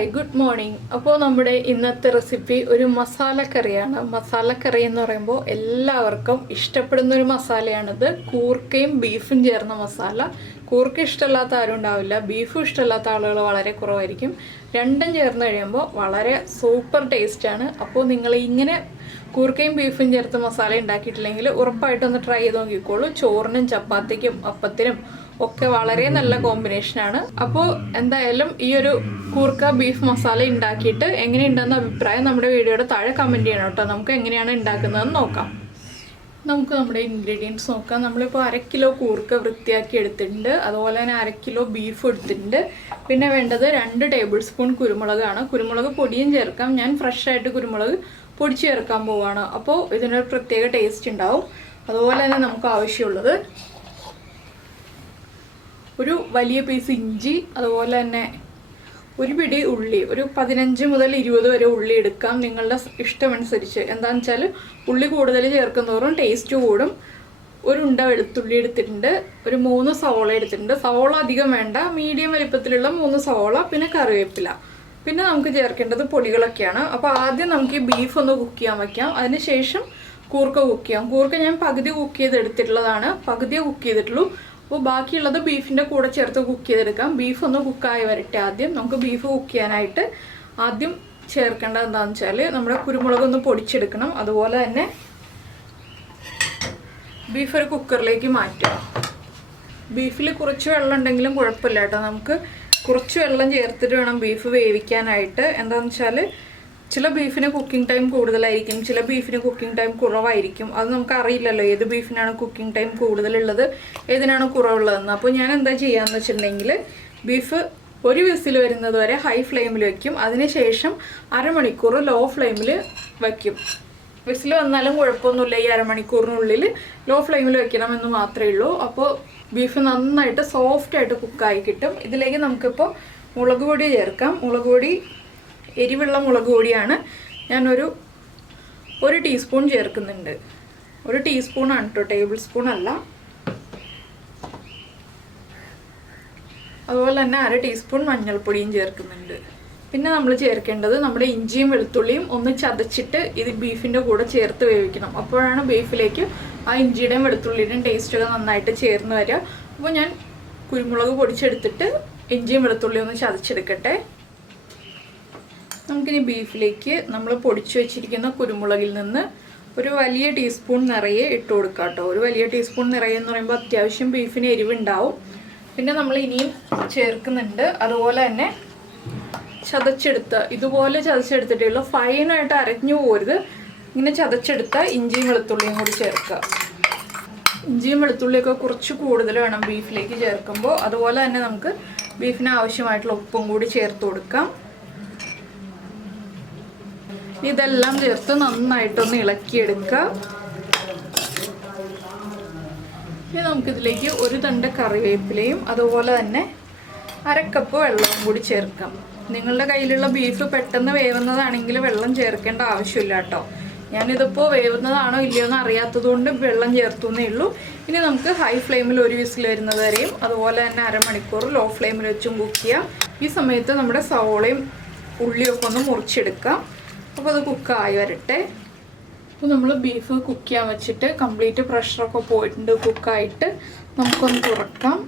Hi good morning. അപ്പോൾ നമ്മുടെ ഇന്നത്തെ റെസിപ്പി ഒരു മസാല കറിയാണ്. മസാല കറി എന്ന് പറയുമ്പോൾ എല്ലാവർക്കും ഇഷ്ടപ്പെടുന്ന ഒരു മസാലയാണിത്. കൂർക്കയും ബീഫും ചേർന്ന മസാല. കൂർക്ക ഇഷ്ടമില്ലാത്ത ആരും ഉണ്ടാവില്ല, ബീഫും ഇഷ്ടമില്ലാത്ത ആളുകൾ വളരെ കുറവായിരിക്കും. രണ്ടും ചേർന്ന് കഴിയുമ്പോൾ വളരെ സൂപ്പർ ടേസ്റ്റാണ്. അപ്പോൾ നിങ്ങൾ ഇങ്ങനെ കൂർക്കയും ബീഫും ചേർത്ത് മസാല ഉണ്ടാക്കിയിട്ടില്ലെങ്കിൽ ഉറപ്പായിട്ടൊന്ന് ട്രൈ ചെയ്ത് നോക്കിക്കോളൂ. ചോറിനും ചപ്പാത്തിക്കും അപ്പത്തിനും ഒക്കെ വളരെ നല്ല കോമ്പിനേഷനാണ്. അപ്പോൾ എന്തായാലും ഈ ഒരു കൂർക്ക ബീഫ് മസാല ഉണ്ടാക്കിയിട്ട് എങ്ങനെയുണ്ടെന്ന അഭിപ്രായം നമ്മുടെ വീഡിയോയുടെ താഴെ കമൻറ്റ് ചെയ്യണം കേട്ടോ. നമുക്ക് എങ്ങനെയാണ് ഉണ്ടാക്കുന്നതെന്ന് നോക്കാം. നമുക്ക് നമ്മുടെ ഇൻഗ്രീഡിയൻസ് നോക്കാം. നമ്മളിപ്പോൾ 1/2 കിലോ കൂർക്ക വൃത്തിയാക്കി എടുത്തിട്ടുണ്ട്. അതുപോലെ തന്നെ 1/2 കിലോ ബീഫ് എടുത്തിട്ടുണ്ട്. പിന്നെ വേണ്ടത് 2 ടേബിൾ സ്പൂൺ കുരുമുളകാണ്. കുരുമുളക് പൊടിയും ചേർക്കാം. ഞാൻ ഫ്രഷ് ആയിട്ട് കുരുമുളക് പൊടിച്ച് ചേർക്കാൻ പോവുകയാണ്. അപ്പോൾ ഇതിനൊരു പ്രത്യേക ടേസ്റ്റ് ഉണ്ടാവും. അതുപോലെ തന്നെ നമുക്ക് ആവശ്യമുള്ളത് ഒരു വലിയ പീസ് ഇഞ്ചി, അതുപോലെ തന്നെ ഒരു പിടി ഉള്ളി, ഒരു 15 മുതൽ 20 വരെ ഉള്ളി എടുക്കാം നിങ്ങളുടെ ഇഷ്ടമനുസരിച്ച്. എന്താണെന്ന് വെച്ചാൽ ഉള്ളി കൂടുതൽ ചേർക്കുന്നതോറും ടേസ്റ്റ് കൂടും. ഒരു ഉണ്ട വെളുത്തുള്ളി എടുത്തിട്ടുണ്ട്. ഒരു 3 സവോള എടുത്തിട്ടുണ്ട്. സവോള അധികം വേണ്ട, മീഡിയം വലിപ്പത്തിലുള്ള 3 സവോള, പിന്നെ കറിവേപ്പില. പിന്നെ നമുക്ക് ചേർക്കേണ്ടത് പൊടികളൊക്കെയാണ്. അപ്പോൾ ആദ്യം നമുക്ക് ഈ ബീഫ് ഒന്ന് കുക്ക് ചെയ്യാൻ വയ്ക്കാം. അതിനുശേഷം കൂർക്ക കുക്ക് ചെയ്യാം. കൂർക്ക ഞാൻ പകുതി കുക്ക് ചെയ്തെടുത്തിട്ടുള്ളതാണ്, പകുതിയെ കുക്ക് ചെയ്തിട്ടുള്ളൂ. അപ്പോൾ ബാക്കിയുള്ളത് ബീഫിൻ്റെ കൂടെ ചേർത്ത് കുക്ക് ചെയ്തെടുക്കാം. ബീഫ് ഒന്ന് കുക്കായി വരട്ടെ. ആദ്യം നമുക്ക് ബീഫ് കുക്ക് ചെയ്യാനായിട്ട് ആദ്യം ചേർക്കേണ്ടത് എന്താണെന്ന് വെച്ചാൽ നമ്മുടെ കുരുമുളകൊന്ന് പൊടിച്ചെടുക്കണം. അതുപോലെ തന്നെ ബീഫ് ഒരു കുക്കറിലേക്ക് മാറ്റുക. ബീഫിൽ കുറച്ച് വെള്ളം ഉണ്ടെങ്കിലും കുഴപ്പമില്ല കേട്ടോ. നമുക്ക് കുറച്ച് വെള്ളം ചേർത്തിട്ട് വേണം ബീഫ് വേവിക്കാനായിട്ട്. എന്താണെന്ന് വെച്ചാൽ ചില ബീഫിന് കുക്കിംഗ് ടൈം കൂടുതലായിരിക്കും, ചില ബീഫിന് കുക്കിംഗ് ടൈം കുറവായിരിക്കും. അത് നമുക്ക് അറിയില്ലല്ലോ ഏത് ബീഫിനാണ് കുക്കിംഗ് ടൈം കൂടുതലുള്ളത്, ഏതിനാണ് കുറവുള്ളതെന്ന്. അപ്പോൾ ഞാൻ എന്താ ചെയ്യാന്ന് വെച്ചിട്ടുണ്ടെങ്കിൽ ബീഫ് ഒരു വിസിൽ വരുന്നത് വരെ ഹൈ ഫ്ലെയിമിൽ വയ്ക്കും. അതിനുശേഷം അരമണിക്കൂർ ലോ ഫ്ലെയിമിൽ വയ്ക്കും. വിസിൽ വന്നാലും കുഴപ്പമൊന്നുമില്ല. ഈ അരമണിക്കൂറിനുള്ളിൽ ലോ ഫ്ലെയിമിൽ വെക്കണമെന്ന് മാത്രമേ ഉള്ളൂ. അപ്പോൾ ബീഫ് നന്നായിട്ട് സോഫ്റ്റായിട്ട് കുക്കായി കിട്ടും. ഇതിലേക്ക് നമുക്കിപ്പോൾ മുളക് പൊടി ചേർക്കാം. മുളക് പൊടി എരിവുള്ള മുളക് പൊടിയാണ്. ഞാനൊരു 1 ടീസ്പൂൺ ചേർക്കുന്നുണ്ട്. 1 ടീസ്പൂണാണ് കേട്ടോ, ടേബിൾ സ്പൂൺ അല്ല. അതുപോലെ തന്നെ 1/2 ടീസ്പൂൺ മഞ്ഞൾപ്പൊടിയും ചേർക്കുന്നുണ്ട്. പിന്നെ നമ്മൾ ചേർക്കേണ്ടത് നമ്മുടെ ഇഞ്ചിയും വെളുത്തുള്ളിയും ഒന്ന് ചതച്ചിട്ട് ഇത് ബീഫിൻ്റെ കൂടെ ചേർത്ത് വേവിക്കണം. അപ്പോഴാണ് ബീഫിലേക്ക് ആ ഇഞ്ചിയുടെയും വെളുത്തുള്ളിയുടെയും ടേസ്റ്റൊക്കെ നന്നായിട്ട് ചേർന്ന് വരിക. അപ്പോൾ ഞാൻ കുരുമുളക് പൊടിച്ചെടുത്തിട്ട് ഇഞ്ചിയും വെളുത്തുള്ളിയും ഒന്ന് ചതച്ചെടുക്കട്ടെ. നമുക്കിനി ബീഫിലേക്ക് നമ്മൾ പൊടിച്ചു വെച്ചിരിക്കുന്ന കുരുമുളകിൽ നിന്ന് ഒരു വലിയ ടീസ്പൂൺ നിറയെ ഇട്ട് കൊടുക്കാം കേട്ടോ. ഒരു വലിയ ടീസ്പൂൺ നിറയെ എന്ന് പറയുമ്പോൾ അത്യാവശ്യം ബീഫിന് എരിവുണ്ടാവും. പിന്നെ നമ്മൾ ഇനിയും ചേർക്കുന്നുണ്ട്. അതുപോലെ തന്നെ ഇതുപോലെ ചതച്ചെടുത്തിട്ടുള്ള ഫൈനായിട്ട് അരഞ്ഞു പോരുത്, ഇങ്ങനെ ചതച്ചെടുത്ത ഇഞ്ചിയും വെളുത്തുള്ളിയും കൂടി ചേർക്കുക. ഇഞ്ചിയും വെളുത്തുള്ളിയൊക്കെ കുറച്ച് കൂടുതൽ വേണം ബീഫിലേക്ക് ചേർക്കുമ്പോൾ. അതുപോലെ തന്നെ നമുക്ക് ബീഫിന് ആവശ്യമായിട്ടുള്ള ഉപ്പും കൂടി ചേർത്ത് കൊടുക്കാം. ഇതെല്ലാം ചേർത്ത് നന്നായിട്ടൊന്ന് ഇളക്കിയെടുക്കുക. ഇനി നമുക്കിതിലേക്ക് ഒരു തണ്ട് കറിവേപ്പിലയും അതുപോലെ തന്നെ 1/2 കപ്പ് വെള്ളവും കൂടി ചേർക്കാം. നിങ്ങളുടെ കയ്യിലുള്ള ബീഫ് പെട്ടെന്ന് വേവുന്നതാണെങ്കിൽ വെള്ളം ചേർക്കേണ്ട ആവശ്യമില്ല കേട്ടോ. ഞാനിതിപ്പോൾ വേവുന്നതാണോ ഇല്ലയോ എന്ന് അറിയാത്തത് കൊണ്ട് വെള്ളം ചേർത്തുന്നേ ഉള്ളൂ. ഇനി നമുക്ക് ഹൈ ഫ്ലെയിമിൽ ഒരു വിസിൽ വരുന്നത് വരെയും അതുപോലെ തന്നെ അരമണിക്കൂർ ലോ ഫ്ലെയിമിൽ വെച്ചും കുക്ക് ചെയ്യാം. ഈ സമയത്ത് നമ്മുടെ സവോളയും ഉള്ളിയൊക്കെ ഒന്ന് മുറിച്ചെടുക്കാം. അപ്പോൾ അത് കുക്കായി വരട്ടെ. അപ്പോൾ നമ്മൾ ബീഫ് കുക്ക് ചെയ്യാൻ വെച്ചിട്ട് കംപ്ലീറ്റ് പ്രഷറൊക്കെ പോയിട്ടുണ്ട്. കുക്കായിട്ട് നമുക്കൊന്ന് തുറക്കാം.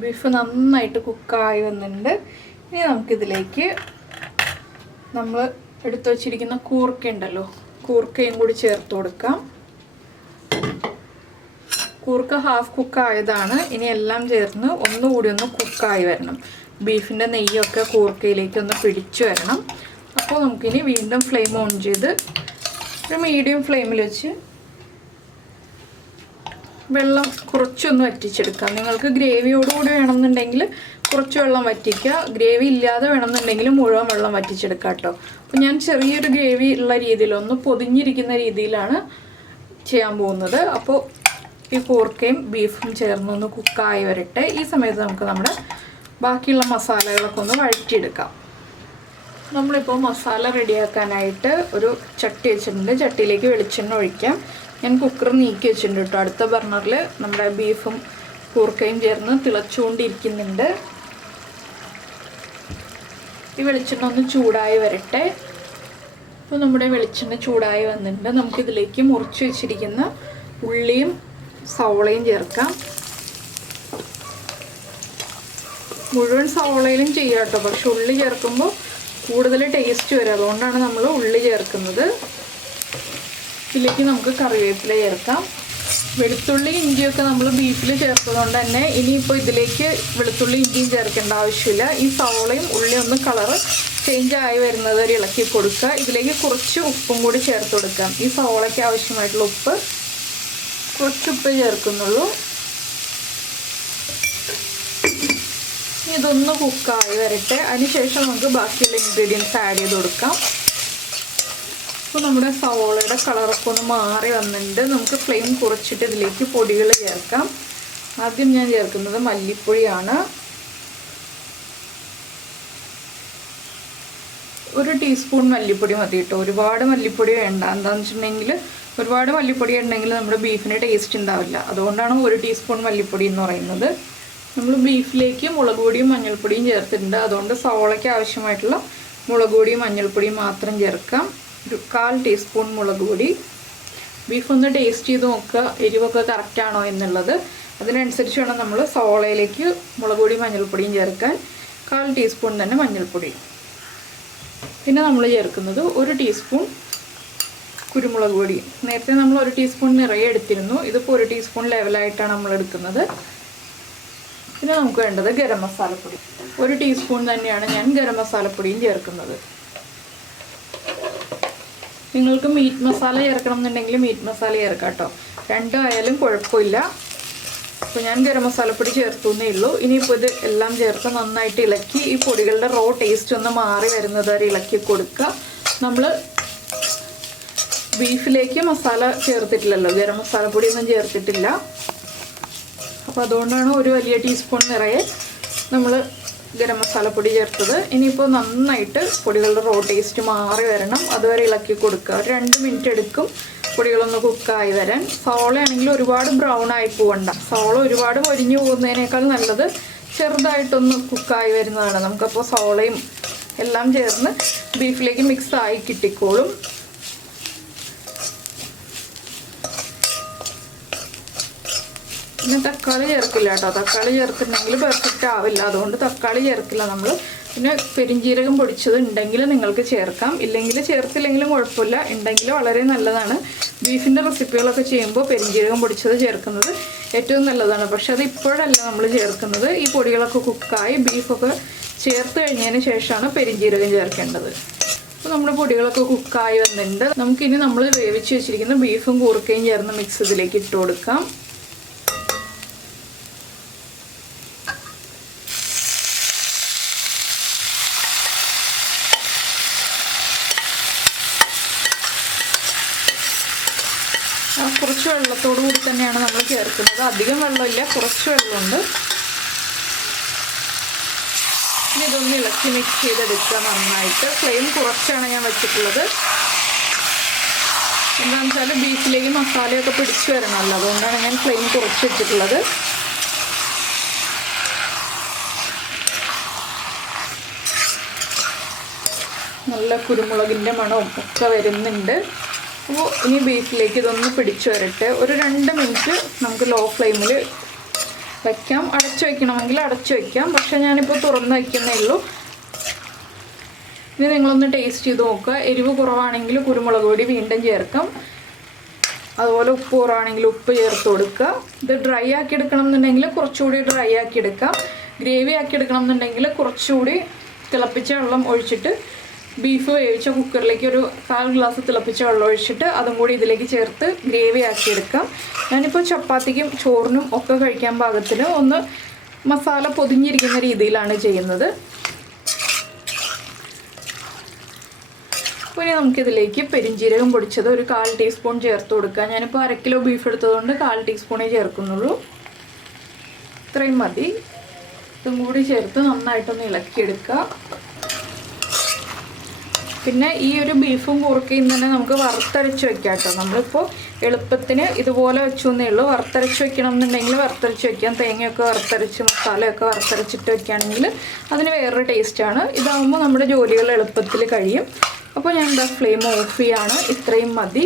ബീഫ് നന്നായിട്ട് കുക്കായി വന്നിട്ടുണ്ട്. ഇനി നമുക്കിതിലേക്ക് നമ്മൾ എടുത്തു വച്ചിരിക്കുന്ന കൂർക്ക ഉണ്ടല്ലോ, കൂർക്കയും കൂടി ചേർത്ത് കൊടുക്കാം. കൂർക്ക ഹാഫ് കുക്കായതാണ്. ഇനി എല്ലാം ചേർന്ന് ഒന്നുകൂടി ഒന്ന് കുക്കായി വരണം. ബീഫിൻ്റെ നെയ്യൊക്കെ കൂർക്കയിലേക്ക് ഒന്ന് പിടിച്ചു വരണം. അപ്പോൾ നമുക്കിനി വീണ്ടും ഫ്ലെയിം ഓൺ ചെയ്ത് ഒരു മീഡിയം ഫ്ലെയിമിൽ വെച്ച് വെള്ളം കുറച്ചൊന്ന് വറ്റിച്ചെടുക്കാം. നിങ്ങൾക്ക് ഗ്രേവിയോടുകൂടി വേണമെന്നുണ്ടെങ്കിൽ കുറച്ച് വെള്ളം വറ്റിക്കുക. ഗ്രേവി ഇല്ലാതെ വേണമെന്നുണ്ടെങ്കിൽ മുഴുവൻ വെള്ളം വറ്റിച്ചെടുക്കാം കേട്ടോ. അപ്പോൾ ഞാൻ ചെറിയൊരു ഗ്രേവി ഉള്ള രീതിയിൽ ഒന്ന് പൊതിഞ്ഞിരിക്കുന്ന രീതിയിലാണ് ചെയ്യാൻ പോകുന്നത്. അപ്പോൾ ഈ കൂർക്കയും ബീഫും ചേർന്നൊന്ന് കുക്കായി വരട്ടെ. ഈ സമയത്ത് നമുക്ക് നമ്മുടെ ബാക്കിയുള്ള മസാലകളൊക്കെ ഒന്ന് വഴറ്റിയെടുക്കാം. നമ്മളിപ്പോൾ മസാല റെഡിയാക്കാനായിട്ട് ഒരു ചട്ടി വെച്ചിട്ടുണ്ട്. ചട്ടിയിലേക്ക് വെളിച്ചെണ്ണ ഒഴിക്കാം. ഞാൻ കുക്കർ നീക്കി വെച്ചിട്ടുണ്ട് കേട്ടോ. അടുത്ത ബർണറിൽ നമ്മുടെ ബീഫും കൂർക്കയും ചേർന്ന് തിളച്ചുകൊണ്ടിരിക്കുന്നുണ്ട്. ഈ വെളിച്ചെണ്ണ ഒന്ന് ചൂടായി വരട്ടെ. അപ്പോൾ നമ്മുടെ വെളിച്ചെണ്ണ ചൂടായി വന്നിട്ടുണ്ട്. നമുക്കിതിലേക്ക് മുറിച്ച് വെച്ചിരിക്കുന്ന ഉള്ളിയും സവോളയും ചേർക്കാം. മുഴുവൻ സവോളയിലും ചെയ്യാം കേട്ടോ, പക്ഷെ ഉള്ളി ചേർക്കുമ്പോൾ കൂടുതൽ ടേസ്റ്റ് വരും, അതുകൊണ്ടാണ് നമ്മൾ ഉള്ളി ചേർക്കുന്നത്. ഇതിലേക്ക് നമുക്ക് കറിവേപ്പില ചേർക്കാം. വെളുത്തുള്ളി ഇഞ്ചിയൊക്കെ നമ്മൾ ബീഫിൽ ചേർത്തതുകൊണ്ട് തന്നെ ഇനിയിപ്പോൾ ഇതിലേക്ക് വെളുത്തുള്ളി ഇഞ്ചിയും ചേർക്കേണ്ട ആവശ്യമില്ല. ഈ സവോളയും ഉള്ളിയും ഒന്ന് കളറ് ചേഞ്ച് ആയി വരുന്നത് വരെ ഇളക്കി കൊടുക്കുക. ഇതിലേക്ക് കുറച്ച് ഉപ്പും കൂടി ചേർത്ത് കൊടുക്കാം. ഈ സവോളയ്ക്ക് ആവശ്യമായിട്ടുള്ള ഉപ്പ്, കുറച്ച് ഉപ്പ് ചേർക്കുന്നുള്ളൂ. ഇതൊന്ന് കുക്കായി വരട്ടെ. അതിനുശേഷം നമുക്ക് ബാക്കിയുള്ള ഇൻഗ്രീഡിയൻസ് ആഡ് ചെയ്ത് കൊടുക്കാം. അപ്പോൾ നമ്മുടെ സവോളയുടെ കളറൊക്കെ ഒന്ന് മാറി വന്നിട്ടുണ്ട്. നമുക്ക് ഫ്ലെയിം കുറച്ചിട്ട് ഇതിലേക്ക് പൊടികൾ ചേർക്കാം. ആദ്യം ഞാൻ ചേർക്കുന്നത് മല്ലിപ്പൊടിയാണ്. 1 ടീസ്പൂൺ മല്ലിപ്പൊടി മതി കേട്ടോ, ഒരുപാട് മല്ലിപ്പൊടി വേണ്ട. എന്താണെന്ന് വെച്ചിട്ടുണ്ടെങ്കിൽ ഒരുപാട് മല്ലിപ്പൊടി ഉണ്ടെങ്കിൽ നമ്മുടെ ബീഫിന് ടേസ്റ്റ് ഉണ്ടാവില്ല. അതുകൊണ്ടാണ് 1 ടീസ്പൂൺ മല്ലിപ്പൊടി എന്ന് പറയുന്നത്. നമ്മൾ ബീഫിലേക്ക് മുളക് പൊടിയും മഞ്ഞൾപ്പൊടിയും ചേർത്തിട്ടുണ്ട്. അതുകൊണ്ട് സവോളയ്ക്ക് ആവശ്യമായിട്ടുള്ള മുളക് പൊടിയും മഞ്ഞൾപ്പൊടിയും മാത്രം ചേർക്കാം. ഒരു 1/4 ടീസ്പൂൺ മുളക് പൊടി. ബീഫ് ഒന്ന് ടേസ്റ്റ് ചെയ്ത് നോക്കുക, എരിവൊക്കെ കറക്റ്റാണോ എന്നുള്ളത്. അതിനനുസരിച്ച് വേണം നമ്മൾ സവോളയിലേക്ക് മുളക് പൊടിയും മഞ്ഞൾപ്പൊടിയും ചേർക്കാൻ. 1/4 ടീസ്പൂൺ തന്നെ മഞ്ഞൾപ്പൊടി. പിന്നെ നമ്മൾ ചേർക്കുന്നത് 1 ടീസ്പൂൺ കുരുമുളക് പൊടി. നേരത്തെ നമ്മൾ 1 ടീസ്പൂൺ നിറയെ എടുത്തിരുന്നു, ഇതിപ്പോൾ 1 ടീസ്പൂൺ ലെവലായിട്ടാണ് നമ്മൾ എടുക്കുന്നത്. പിന്നെ നമുക്ക് വേണ്ടത് ഗരം മസാലപ്പൊടി. 1 ടീസ്പൂൺ തന്നെയാണ് ഞാൻ ഗരം മസാലപ്പൊടിയും ചേർക്കുന്നത്. നിങ്ങൾക്ക് മീറ്റ് മസാല ചേർക്കണം എന്നുണ്ടെങ്കിൽ മീറ്റ് മസാല ചേർക്കാം കേട്ടോ, രണ്ടും ആയാലും കുഴപ്പമില്ല. അപ്പോൾ ഞാൻ ഗരം മസാലപ്പൊടി ചേർത്തുന്നേ ഉള്ളൂ. ഇനിയിപ്പോൾ ഇത് എല്ലാം ചേർത്ത് നന്നായിട്ട് ഇളക്കി ഈ പൊടികളുടെ റോ ടേസ്റ്റ് ഒന്ന് മാറി വരുന്നത് വരെ ഇളക്കി കൊടുക്കുക. നമ്മൾ ബീഫിലേക്ക് മസാല ചേർത്തിട്ടില്ലല്ലോ, ഗരം മസാലപ്പൊടി ഒന്നും ചേർത്തിട്ടില്ല. അപ്പോൾ അതുകൊണ്ടാണ് 1 വലിയ ടീസ്പൂൺ നിറയെ നമ്മൾ ഗരം മസാലപ്പൊടി ചേർത്തത്. ഇനിയിപ്പോൾ നന്നായിട്ട് പൊടികളുടെ റോ ടേസ്റ്റ് മാറി വരണം, അതുവരെ ഇളക്കി കൊടുക്കുക. ഒരു 2 മിനിറ്റ് എടുക്കും പൊടികളൊന്ന് കുക്കായി വരാൻ. സവോള ആണെങ്കിൽ ഒരുപാട് ബ്രൗൺ ആയി പോകണ്ട. സവോള ഒരുപാട് പൊരിഞ്ഞു പോകുന്നതിനേക്കാൾ നല്ലത് ചെറുതായിട്ടൊന്ന് കുക്കായി വരുന്നതാണ്. നമുക്കപ്പോൾ സവോളയും എല്ലാം ചേർന്ന് ബീഫിലേക്ക് മിക്സ് ആയി കിട്ടിക്കോളും. പിന്നെ തക്കാളി ചേർക്കില്ല കേട്ടോ, തക്കാളി ചേർത്തിട്ടുണ്ടെങ്കിൽ പെർഫെക്റ്റ് ആവില്ല, അതുകൊണ്ട് തക്കാളി ചേർക്കില്ല നമ്മൾ. പിന്നെ പെരിഞ്ജീരകം പൊടിച്ചത് ഉണ്ടെങ്കിൽ നിങ്ങൾക്ക് ചേർക്കാം, ഇല്ലെങ്കിൽ ചേർത്തില്ലെങ്കിലും കുഴപ്പമില്ല, ഉണ്ടെങ്കിൽ വളരെ നല്ലതാണ്. ബീഫിൻ്റെ റെസിപ്പികളൊക്കെ ചെയ്യുമ്പോൾ പെരിഞ്ജീരകം പൊടിച്ചത് ചേർക്കുന്നത് ഏറ്റവും നല്ലതാണ്. പക്ഷെ അത് ഇപ്പോഴല്ല നമ്മൾ ചേർക്കുന്നത്. ഈ പൊടികളൊക്കെ കുക്കായി ബീഫൊക്കെ ചേർത്ത് കഴിഞ്ഞതിന് ശേഷമാണ് പെരിഞ്ജീരകം ചേർക്കേണ്ടത്. അപ്പോൾ നമ്മുടെ പൊടികളൊക്കെ കുക്കായി വന്നിട്ടുണ്ട്. നമുക്കിനി നമ്മൾ വേവിച്ച് വെച്ചിരിക്കുന്ന ബീഫും കൂർക്കയും ചേർന്ന് മിക്സ് ഇതിലേക്ക് ഇട്ട് കൊടുക്കാം. കുറച്ച് വെള്ളത്തോടു കൂടി തന്നെയാണ് നമ്മൾ ചേർക്കുന്നത്, അധികം വെള്ളമില്ല, കുറച്ച് വെള്ളമുണ്ട്. ഇനി ഇതൊന്ന് ഇളക്കി മിക്സ് ചെയ്തെടുക്കുക നന്നായിട്ട്. ഫ്ലെയിം കുറച്ചാണ് ഞാൻ വെച്ചിട്ടുള്ളത്. എന്താണെന്ന് വെച്ചാൽ ബീഫിലേക്ക് മസാലയൊക്കെ പിടിച്ച് വരണമല്ലോ, അതുകൊണ്ടാണ് ഞാൻ ഫ്ലെയിം കുറച്ച് വെച്ചിട്ടുള്ളത്. നല്ല കുരുമുളകിൻ്റെ മണവും ഒക്കെ വരുന്നുണ്ട്. അപ്പോൾ ഇനി ബീഫിലേക്ക് ഇതൊന്ന് പിടിച്ചു വരട്ടെ. ഒരു 2 മിനിറ്റ് നമുക്ക് ലോ ഫ്ലെയിമിൽ വയ്ക്കാം. അടച്ചു വയ്ക്കണമെങ്കിൽ അടച്ചു വയ്ക്കാം, പക്ഷേ ഞാനിപ്പോൾ തുറന്ന് വയ്ക്കുന്നേ ഉള്ളൂ. ഇനി നിങ്ങളൊന്ന് ടേസ്റ്റ് ചെയ്ത് നോക്കുക. എരിവ് കുറവാണെങ്കിൽ കുരുമുളക് പൊടി വീണ്ടും ചേർക്കാം. അതുപോലെ ഉപ്പ് കുറവാണെങ്കിൽ ഉപ്പ് ചേർത്ത് കൊടുക്കുക. ഇത് ഡ്രൈ ആക്കി എടുക്കണം എന്നുണ്ടെങ്കിൽ കുറച്ചുകൂടി ഡ്രൈ ആക്കി എടുക്കാം. ഗ്രേവി ആക്കി എടുക്കണം എന്നുണ്ടെങ്കിൽ കുറച്ചുകൂടി തിളപ്പിച്ച വെള്ളം ഒഴിച്ചിട്ട് ബീഫ് വേവിച്ച കുക്കറിലേക്ക് ഒരു 1/4 ഗ്ലാസ് തിളപ്പിച്ച വെള്ളം ഒഴിച്ചിട്ട് അതും കൂടി ഇതിലേക്ക് ചേർത്ത് ഗ്രേവി ആക്കിയെടുക്കാം. ഞാനിപ്പോൾ ചപ്പാത്തിക്കും ചോറിനും ഒക്കെ കഴിക്കാൻ പാകത്തിൽ ഒന്ന് മസാല പൊതിഞ്ഞിരിക്കുന്ന രീതിയിലാണ് ചെയ്യുന്നത്. ഇനി നമുക്കിതിലേക്ക് പെരിഞ്ജീരകം പൊടിച്ചത് ഒരു 1/4 ടീസ്പൂൺ ചേർത്ത് കൊടുക്കുക. ഞാനിപ്പോൾ 1/2 കിലോ ബീഫ് എടുത്തതുകൊണ്ട് 1/4 ടീസ്പൂണേ ചേർക്കുന്നുള്ളൂ. ഇത്രയും മതി. ഇതും കൂടി ചേർത്ത് നന്നായിട്ടൊന്ന് ഇളക്കിയെടുക്കുക. പിന്നെ ഈ ഒരു ബീഫും കൂർക്കയും തന്നെ നമുക്ക് വറുത്തരച്ച് വെക്കാം കേട്ടോ. നമ്മളിപ്പോൾ എളുപ്പത്തിന് ഇതുപോലെ വെച്ചെന്നേ ഉള്ളൂ. വറുത്തരച്ച് വെക്കണം എന്നുണ്ടെങ്കിൽ വറുത്തരച്ച് വെക്കാം. തേങ്ങയൊക്കെ വറുത്തരച്ച് മസാലയൊക്കെ വറുത്തരച്ചിട്ട് വെക്കുകയാണെങ്കിൽ അതിന് വേറൊരു ടേസ്റ്റാണ്. ഇതാകുമ്പോൾ നമ്മുടെ ജോലികൾ എളുപ്പത്തിൽ കഴിയും. അപ്പോൾ ഞാൻ എന്താ ഫ്ലെയിം ഓഫ് ചെയ്യാണ്. ഇത്രയും മതി.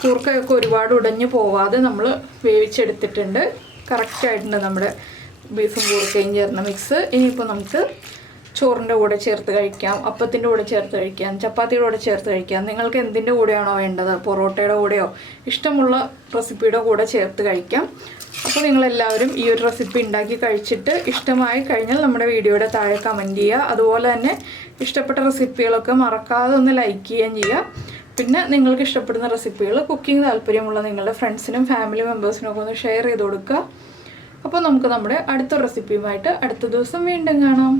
കൂർക്കയൊക്കെ ഒരുപാട് ഉടഞ്ഞു പോവാതെ നമ്മൾ വേവിച്ചെടുത്തിട്ടുണ്ട്. കറക്റ്റായിട്ടുണ്ട് നമ്മുടെ ബീഫും കൂർക്കയും ചേർന്ന മിക്സ്. ഇനിയിപ്പോൾ നമുക്ക് ചോറിൻ്റെ കൂടെ ചേർത്ത് കഴിക്കാം, അപ്പത്തിൻ്റെ കൂടെ ചേർത്ത് കഴിക്കാം, ചപ്പാത്തിയുടെ കൂടെ ചേർത്ത് കഴിക്കാം. നിങ്ങൾക്ക് എന്തിൻ്റെ കൂടെയാണോ വേണ്ടത്, പൊറോട്ടയുടെ കൂടെയോ ഇഷ്ടമുള്ള റെസിപ്പിയുടെ കൂടെ ചേർത്ത് കഴിക്കാം. അപ്പോൾ നിങ്ങളെല്ലാവരും ഈ ഒരു റെസിപ്പി ഉണ്ടാക്കി കഴിച്ചിട്ട് ഇഷ്ടമായി കഴിഞ്ഞാൽ നമ്മുടെ വീഡിയോയുടെ താഴെ കമൻറ്റ് ചെയ്യുക. അതുപോലെ തന്നെ ഇഷ്ടപ്പെട്ട റെസിപ്പികളൊക്കെ മറക്കാതെ ഒന്ന് ലൈക്ക് ചെയ്യുകയും ചെയ്യുക. പിന്നെ നിങ്ങൾക്ക് ഇഷ്ടപ്പെടുന്ന റെസിപ്പികൾ കുക്കിംഗ് താല്പര്യമുള്ള നിങ്ങളുടെ ഫ്രണ്ട്സിനും ഫാമിലി മെമ്പേഴ്സിനും ഒക്കെ ഒന്ന് ഷെയർ ചെയ്ത് കൊടുക്കുക. അപ്പോൾ നമുക്ക് നമ്മുടെ അടുത്ത റെസിപ്പിയുമായിട്ട് അടുത്ത ദിവസം വീണ്ടും കാണാം.